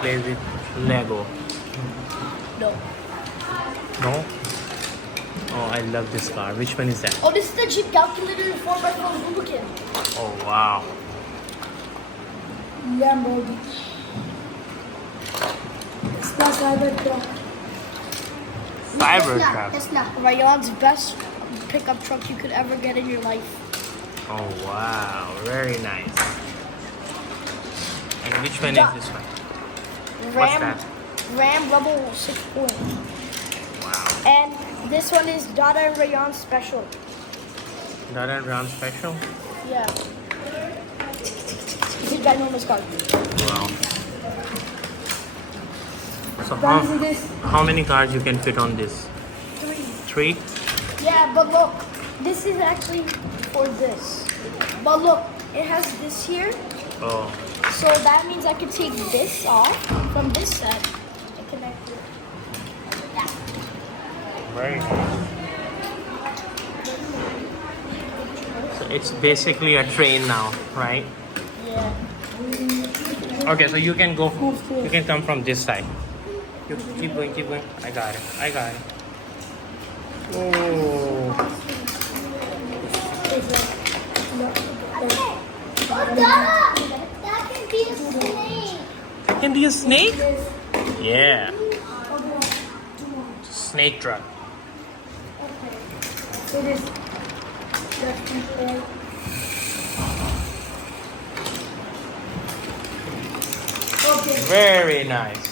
plays with Lego. No. No? Oh, I love this car. Which one is that? Oh, this is the Jeep calculator 4x4 lubricant. Oh, wow. Lamborghini. Tesla Cybertruck. Cybertruck. Tesla. Rayon's best pickup truck you could ever get in your life. Oh, wow. Very nice. And which one is this one? What's that? Ram Rebel 6 Wow. And this one is Dada and Rayon Special. Dada and Ram Special? Yeah. This is ginormous car. Wow. So Fancy this. how many cars you can fit on this? 3. 3? Yeah, but look, this is actually for this. But look, it has this here. Oh. So that means I could take this off from this set and connect it. Yeah. Very nice. So it's basically a train now, right? Yeah. Okay, so you can go, you can come from this side. You keep going, keep going. I got it, I got it. Oh. Oh, Dada! That can be a snake. Can be a snake? Yeah. Snake truck. It is. Okay. Very nice.